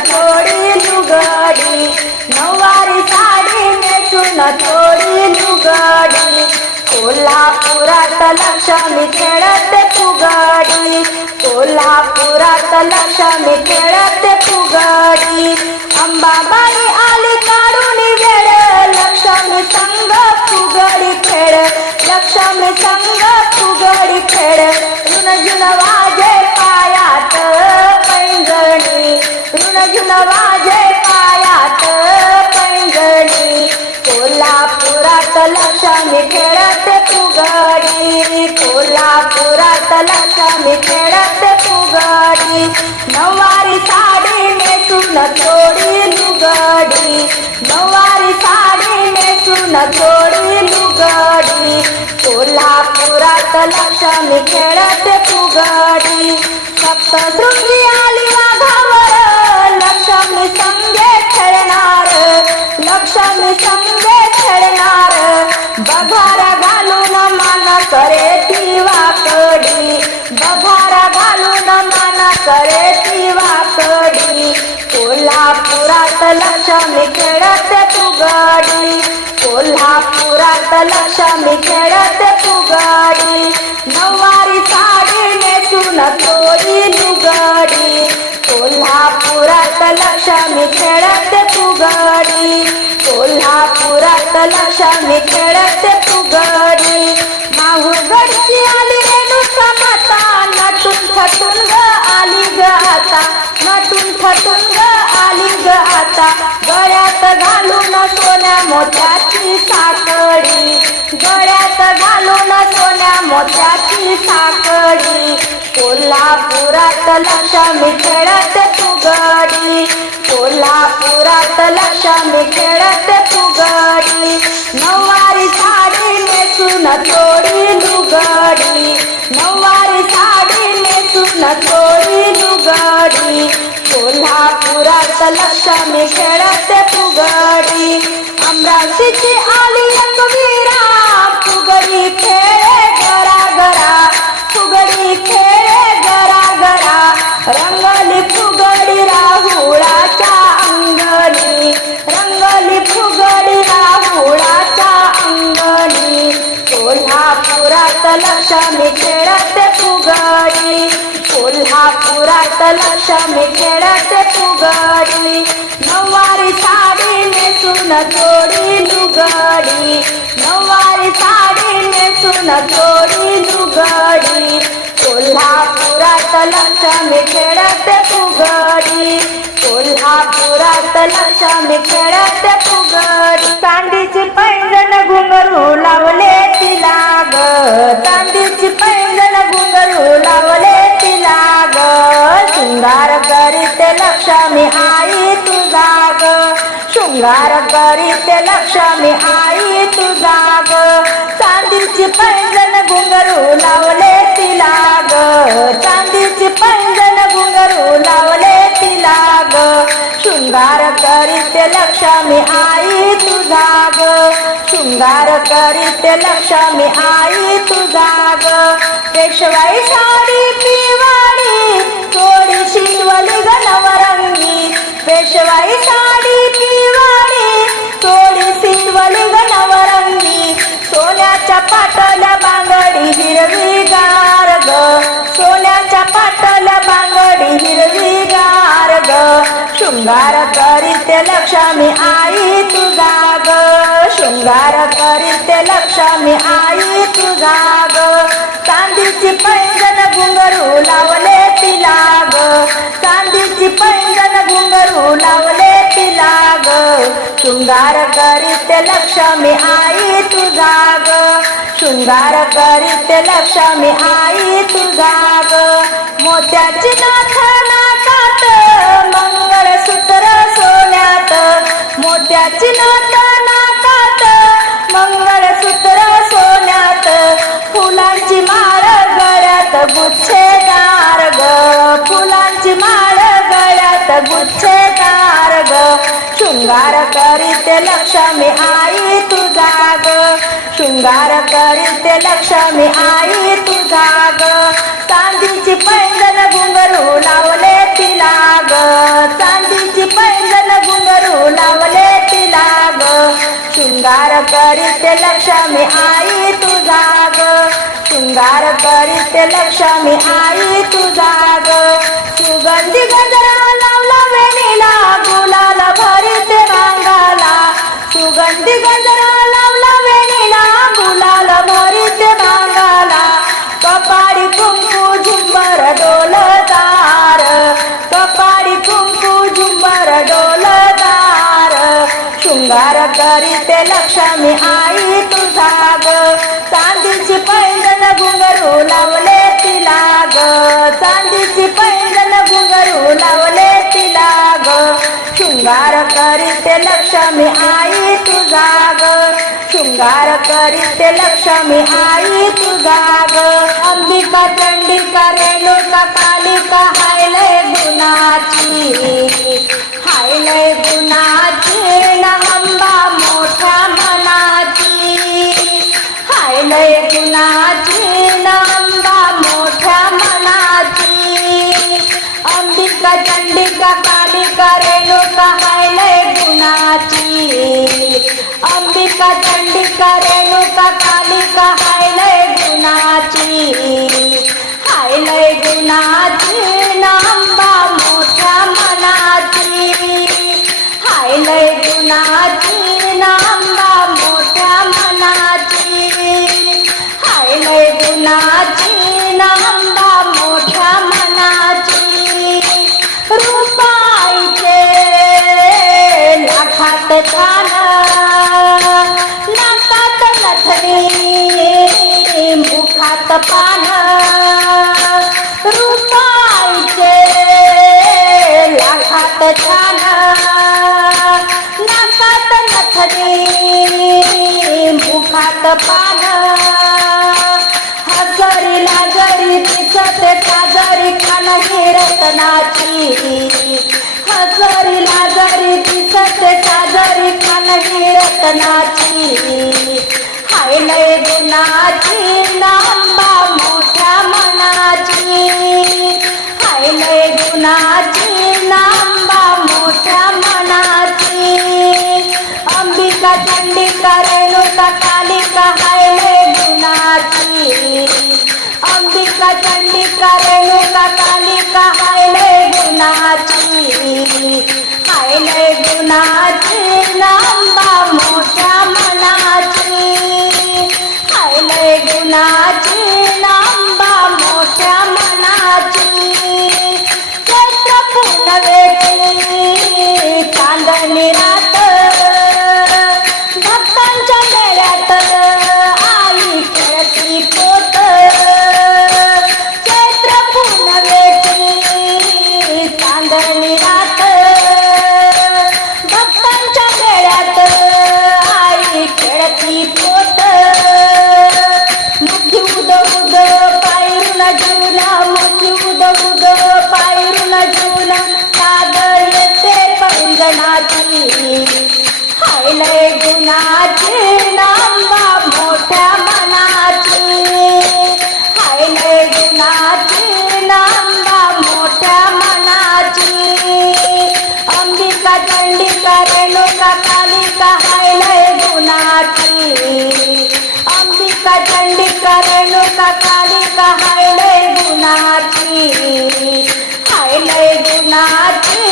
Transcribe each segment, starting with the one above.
थोडी लुगडी नऊवारी साडी नेसून थोडी लुगडी. कोल्हापुरात लक्ष्मी खेळते फुगडी कोल्हापुरात लक्ष्मी खेळते फुगडी. अंबाबाई आली काढून वेळ लक्ष्मी संग फुगडी खेळ लक्ष्मी संग फुगडी खेळ. जुन जुन वाडी पैंजणी रुणझुन वाजे पायात पैंगणी कोल्हापुरात लक्ष्मी खेळत फुगडी. कोल्हापुरात लक्ष्मी खेळत फुगडी. नऊवारी साडी नेसून थोडी लुगडी. नऊवारी साडी नेसून थोडी लुगडी. कोल्हापुरात लक्ष्मी खेळत फुगडी. सप्तशृंगी आली वाघावर लक्ष्मी संगे खेळणार लक्ष्मी संगे खेळणार. बघार घालून मान करे ती वाकडी बघार घालून मान करे ती वाकडी कोल्हापुरात लक्ष्मी खेळते तुगाडी कोल्हापुरात लक्ष्मी खेळते तुगाडी नऊवारी साडी नेसून तोडी लुगडी. कोल्हापूर लक्ष्मी खेळते पुगारी कोल्हापुरात लक्ष्मी खेळते फुगडी. माहुरगडची आली रेणुका माता नटून थटून ग आली ग आता. नटून थटून ग आली ग आता. गळ्यात घालून सोन्या मोत्याची साकडी. गळ्यात घालून सोन्या मोत्याची साकडी. कोल्हापुरात लक्ष्मी खेळते फुगडी. कोल्हापुरात लक्ष्मी खेळत फुगडी. नऊवारी साडी नेसून थोडी लुगडी. नऊवारी साडी नेसून थोडी लुगडी. कोल्हापुरात लक्ष्मी खेळत फुगडी. अमरावतीची आली एक वीरा फुगडी खेळ लक्ष्मी खेळते फुगडी कोल्हापुरात लक्ष्मी खेळते फुगडी नऊवारी साडी नेसून जोडी लुगडी नऊवारी साडी नेसून जोडी लुगडी कोल्हापुरात लक्ष्मी खेळते फुगडी कोल्हापुरात लक्ष्मी खेळते फुगडी चांदीची पैंजण घुंगरू लावले ग चांदीची पैंजण घुंगरू लावले तिला ग शृंगार करीते लक्ष्मी आई तुझा ग शृंगार करीते लक्ष्मी आई तुझा ग चांदीची पैंजण घुंगरू लावले तिला ग चांदी शृंगार करीत लक्ष्मी आई तुझा ग शृंगार करीत लक्ष्मी आई तुझा ग पेशवाई साडी पिवाडी थोडी शिवली ग नवरंगी पेशवाई साडी पिवाडी थोडी शिवली ग नवरंगी सोन्याच्या पाटल्या बांगडी हिरवी गार ग. सोन्या ग शृंगार करीते लक्ष्मी आई तुझा ग. शृंगार करीते लक्ष्मी आई तुझा ग. चांदीची पैंजण घुंगरू लावले तिला ग. चांदीची पैंजण घुंगरू लावले तिला ग. शृंगार करीते लक्ष्मी आई तुझा ग. शृंगार करीते लक्ष्मी आई तुझा ग. मोत्याची नाथना सोन्यात मोत्याची नात नाकात मंगळसूत्र सोन्यात फुलांची माळ गळ्यात गुच्छेदार ग. फुलांची माळ गळ्यात गुच्छेदार ग. शृंगार करीत लक्ष्मी आई तुझा ग. शृंगार करीत लक्ष्मी आई तुझा ग. चांदीची पैंजण घुंगरू लावले तिला ग. चांदी शृंगार करीते लक्ष्मी आई तुझा ग शृंगार करीते लक्ष्मी आई तुझा ग सुगंधी गजरा शृंगार करीते लक्ष्मी आई तुझा ग. चांदीची पैंजण घुंगरू लावले तिला ग. चांदीची पैंजण घुंगरू लावले तिला ग. शृंगार करीते लक्ष्मी आई तुझा ग. शृंगार करीते लक्ष्मी आई तुझा ग. अंबिका चंडिका रेणुका कालिका हायले गुणाची. हायले गुणाची. न अंबिका चंडिका रेणुका कालिका हायले गुणाची हाय लय गुणाची नांबा मुखात पान. हसरीला जरी दिसत साजरी खान ही रत्नाची हसरीला जरी दिसते साजरी खान ही रत्नाची हाय लय गुणाची नांबा मोठ्या मनाची. हाय लय गुणाची नांबा मोठ्या अंबिका चंडिका रेणुका कालिका हाय लय गुणाची अंबिका चंडिका रेणुका कालिका हाय लय गुणाची हाय लय गुणाची सकाळी कालिका गुणाची. हायलय गुणाची.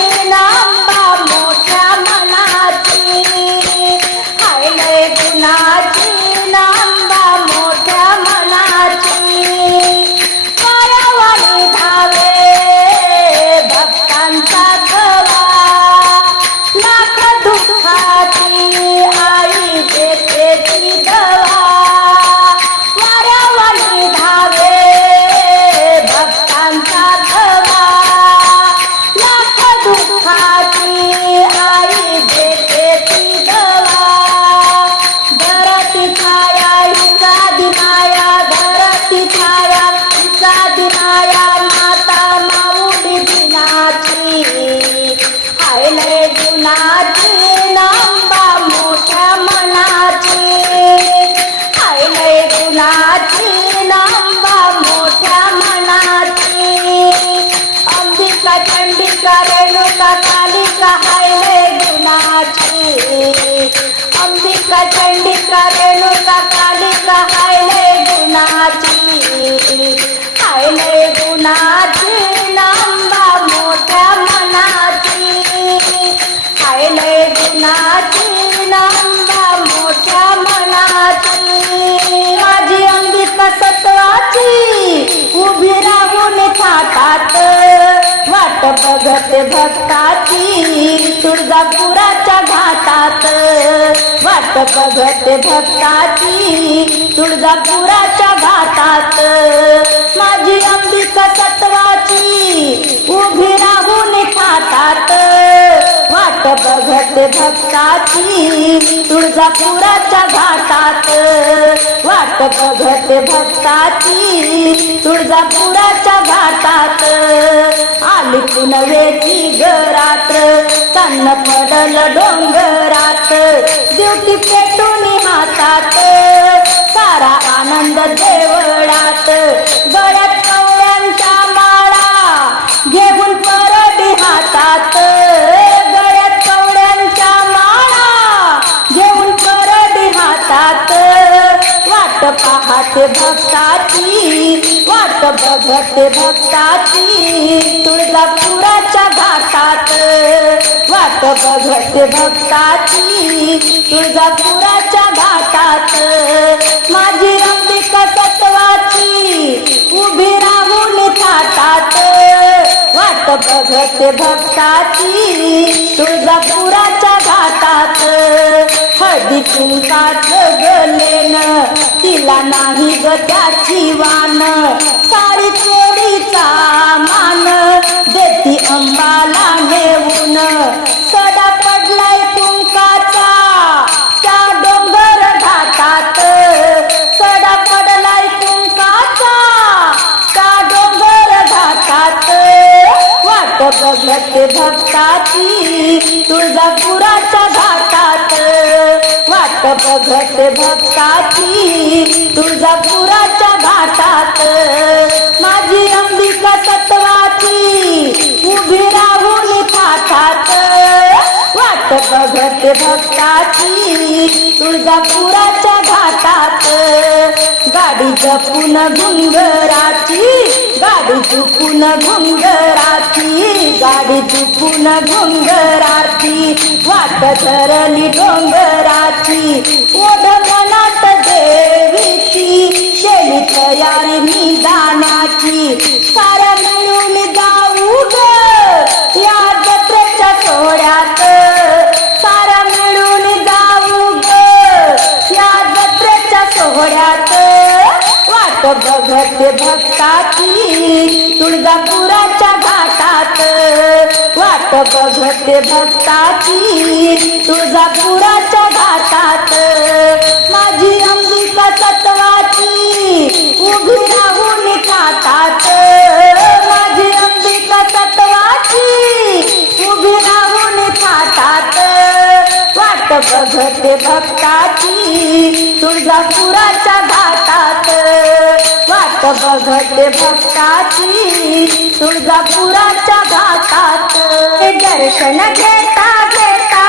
अंबिका चंडिका रेणुका कालिका हायले गुणाची हाय लय गुणाची नांबा मोठ्या मनाची. हाय लय गुणाची नांबा मोठ्या मनाची. माझी अंबिका सत्वाची उभी राहून थाटात. वाट बघत भक्ताची तुळजापुराच्या जातात वाट बघत भक्ताची तुळजापुराच्या घातात माझी अंबिका सत्वाची उभी राहून खातात. वाट बघत भक्ताची तुळजापुराच्या घाटात. वाट बघत भक्ताची तुळजापुराच्या घाटात. आली पुनवेची गरात्र तन्न पडल डोंगरात दिवटी पेटून हातात सारा आनंद देवळात. गळ्यात कवड्यांच्या माळा घेऊन परडी हातात. बघते भक्ताची वाट बघते भक्ताची तुळजापुराच्या घाटात. वाट बघते भक्ताची तुळजापुराच्या घाटात. माझी बघते भक्ताची तुळजापुराच्या घाटात. हळदी कुंकात गलेन तिला नाही ग त्याची वान. साडी चोडीचा मान देती अंबाला नेऊन. वाट बघते भक्ताची तुळजापुराच्या घाटात. वाट बघते भक्ताची तुळजापुराच्या घाटात. माझी अंबिका सत्वाची उभी राहून थाटात वाट बघते भक्ताची तुळजापुराच्या घाटात. गाडी जपून घुंगराची गाडी चुकून घुंगराची गाडी चुकून घुंगराची वाट धरली डोंगराची ओढ मनात देवीची केली तयारी मी दानाची साऱ्या मिळून जाऊ ग या भक्ते भक्ताची तुळजापुराच्या घाटात. वाट बघते भक्ताची तुळजापुराच्या घाटात. माझी अंबिका सत्वाची उभी राहून थाटात माझी अंबिका सत्वाची उभी राहून खातात. वाट बघते भक्ताची तुळजापुराच्या घाटात. वाट बघते भक्ताची तुळजापुराच्या घाटात. दर्शन घेता घेता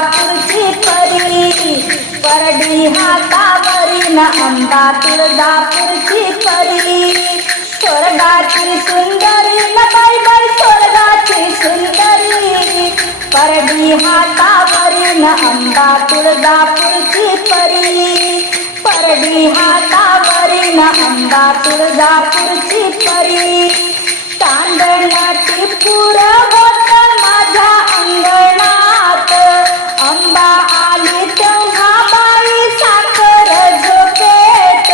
तुळशी परी परडी हातावरी न अंबा तुळजापूरची परी. स्वर्गाची सुंदरी न बाई बाई स्वर्गाची सुंदरी. परडी हातावरी न अंबा तुळजापूरची परी. परडी हातावरी न अंबा तुळजापूरची परी. तांदळाची पुर होत माझ्या अंगणात. अंबा आली तेव्हा बाई साखर झोपेत.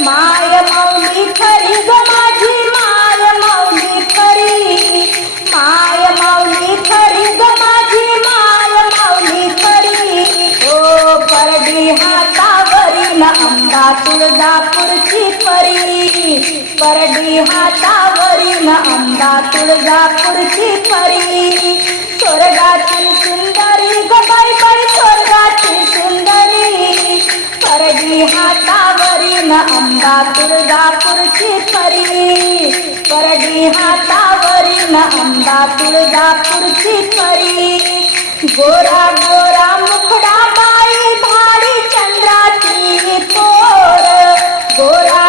माय माऊली खरी ग माझी माय माऊली खरी. माय माऊली खरी ग माझी माय माऊली खरी. ओ परडी हातावरी न अंबा तुळजापूरची परी. परडी हातावरी न अंबा तुळजापूरची परी. स्वर्गातील परडी हातावरी न अंबा तुळजापूरची परी. परडी हातावरी न अंबा तुळजापूरची परी. गोरा गोरा मुखडा बाई भारी चंद्राची पोर. गोरा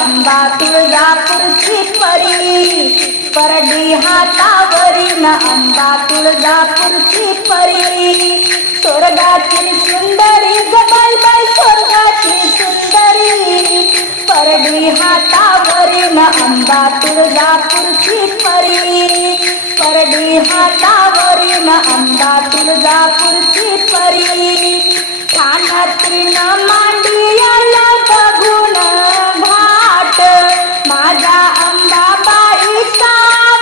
आंबा तुळजापूरची परी परडी हातावरी ना आंबा तुळजापूरची परी स्वर्गातील सुंदरी गबाई बाई स्वर्गाची सुंदरी परडी हातावरी ना आंबा तुळजापूरची परी परडी हातावरी ना आंबा तुळजापूरची परी ठाण्यातील मांडी याला बघून घाट माझा अंबा बाईचा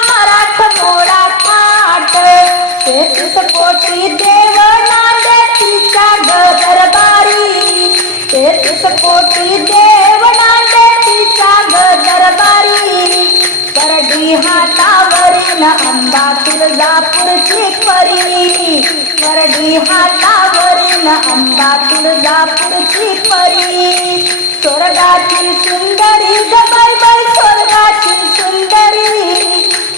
मराठ मोडा थाट. तेहतीस कोटी देव नांदे तिच्या गदरबारी तेहतीस कोटी देव नांदे तिच्या गदरबारी करडी हातावरील अंबा तुळजापूरची परी. करडी हातावरील आंबा तुळजापूरची परी. स्वर्गातील सुंदरी गबरबर स्वर्गातील सुंदरी.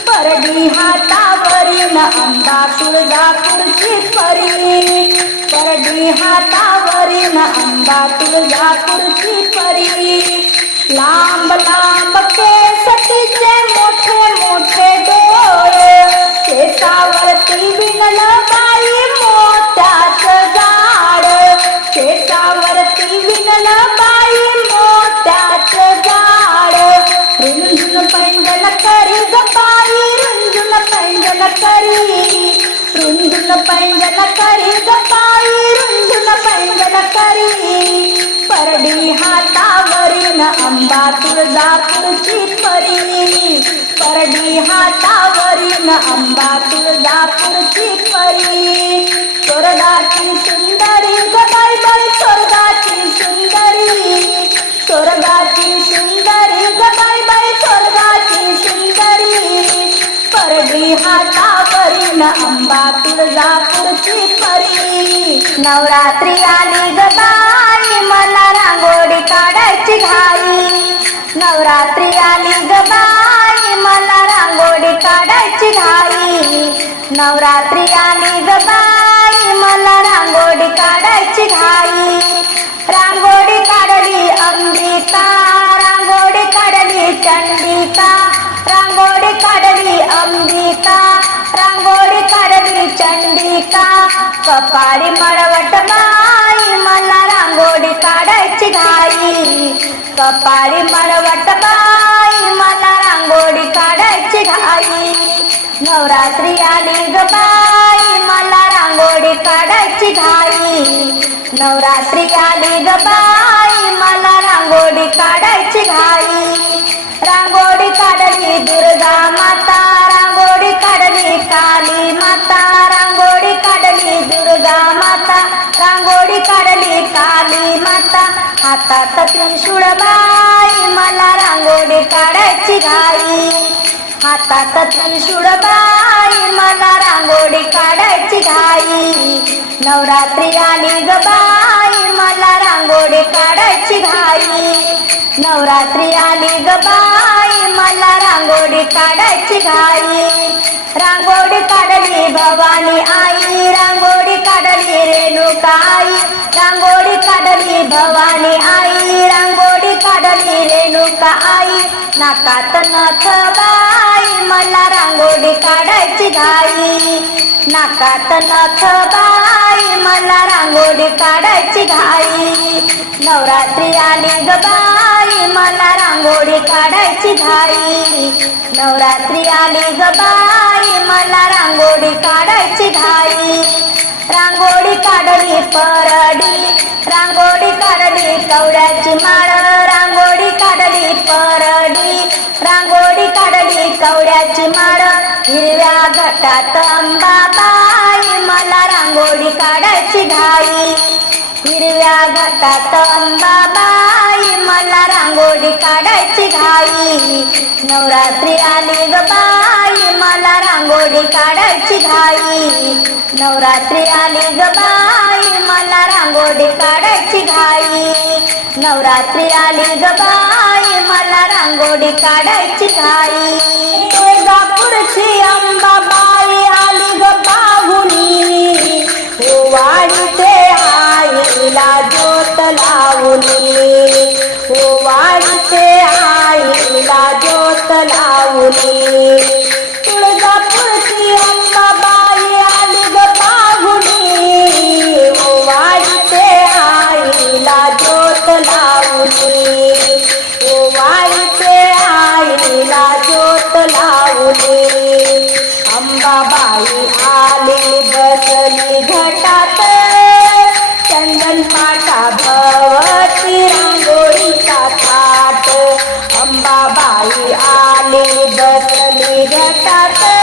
परडी हातावरील आंबा तुळजापूरची परी. परडी हातावरील आंबा तुळजापूरची परी. लांब लांब केस तिचे मोठे मोठे डोळे. केसावरती विणल बाई मोठ्याच झाड. केसावरती विणल पैंजन करी रुंजून पैंजन करी ग बाई रुंजून करी परडी हातावरील आंबा तुळजापूरची परी परडी हातावरील आंबा तुळजापूरची परी. स्वर्गाची सुंदरी गबाई बाई स्वर्गाची सुंदरी स्वर्गाची परडी हातावरील आंबा तुळजापूरची परी नवरात्री आली गबाई मला रांगोळी काढायची घाई नवरात्री आली गबाई मला रांगोळी काढायची घाई नवरात्री आली गबाई मला रांगोळी काढायची घाई रांग कपाळी मळवट बाई मला रांगोळी काढायची घाई. कपाळी मळवट बाई मला रांगोळी काढायची घाई. नवरात्री आली ग बाई मला रांगोळी काढायची घाई. नवरात्री आली ग बाई मला रांगोळी काढायची घाई. रांगोळी काढली दुर्गा माता रांगोळी काढली काली माता. रांगोळी काढली दुर्गा माता रांगोळी काढली काली माता. हातात त्रिशूळ बाई मला रांगोळी काढायची घाई. हातात त्रिशूळ बाई मला रांगोळी काढायची घाई. नवरात्री आली ग बाई मला रांगोळी काढायची घाई. नवरात्री आली ग बाई मला रांगोळी काढायची घाई. रांगोळी काढली भवानी आई रांगोळी काढली रेणुकाई. रांगोळी काढली भवानी आई रांगोळी काढली रेणुका आई. नाकात नथ बाई मला रांगोळी काढायची घाई नाकात नथ बाई मला रांगोळी काढायची घाई नवरात्री आली ग बाई मला रांगोळी काढायची घाई नवरात्री आली ग बाई मला रांगोळी काढायची घाई रांगोळी काढली परडी रांगोळी काढली कवड्याची माळ रांगोळी काढली परडी रांगोळी काढली कवड्याची माळ. हिरव्या घटात अंबाबाई मला रांगोळी काढायची घाई. हिरव्या घटात अंबाबाई मला रांगोळी काढायची घाई. नवरात्री आली ग बाई मला रांगोळी काढायची घाई. नवरात्री आली ग बाई मला रांगोळी काढायची घाई. नवरात्री आली ग बाई मला रांगोळी काढायची घाई. तुळजापूरची अंबाबाई आली ग पाहुणी ओ आईला ज्योत लावली ओ वाढते आईला ज्योत लावली तुळजापूरची हो, अंबाबाई आली ग पाहुणी ओ वाढते आईला ज्योत लावली ओ हो, वाढते आईला ज्योत लावली हो, अंबाबाई I ta ta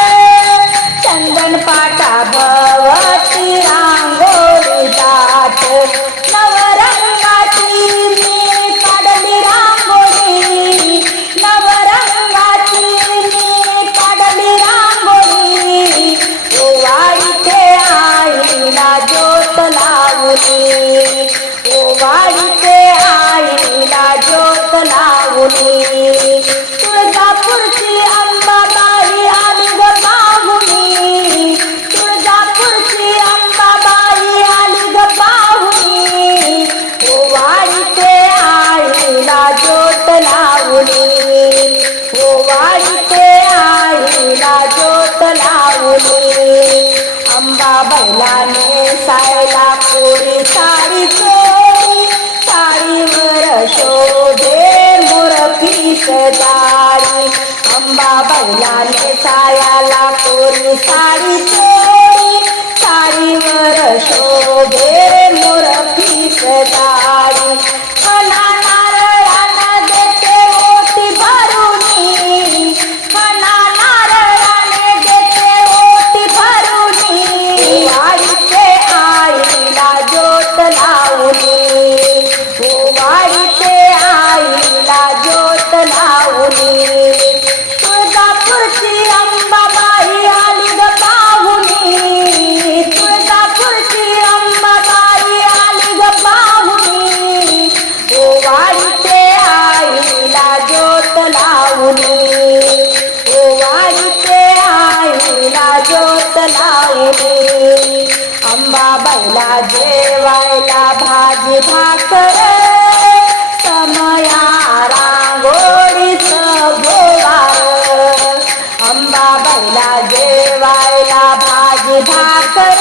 बैलाने सायाला कोरी साडी तोडी साडीवर शो आंबा बैला जेवायला भाजी भाकर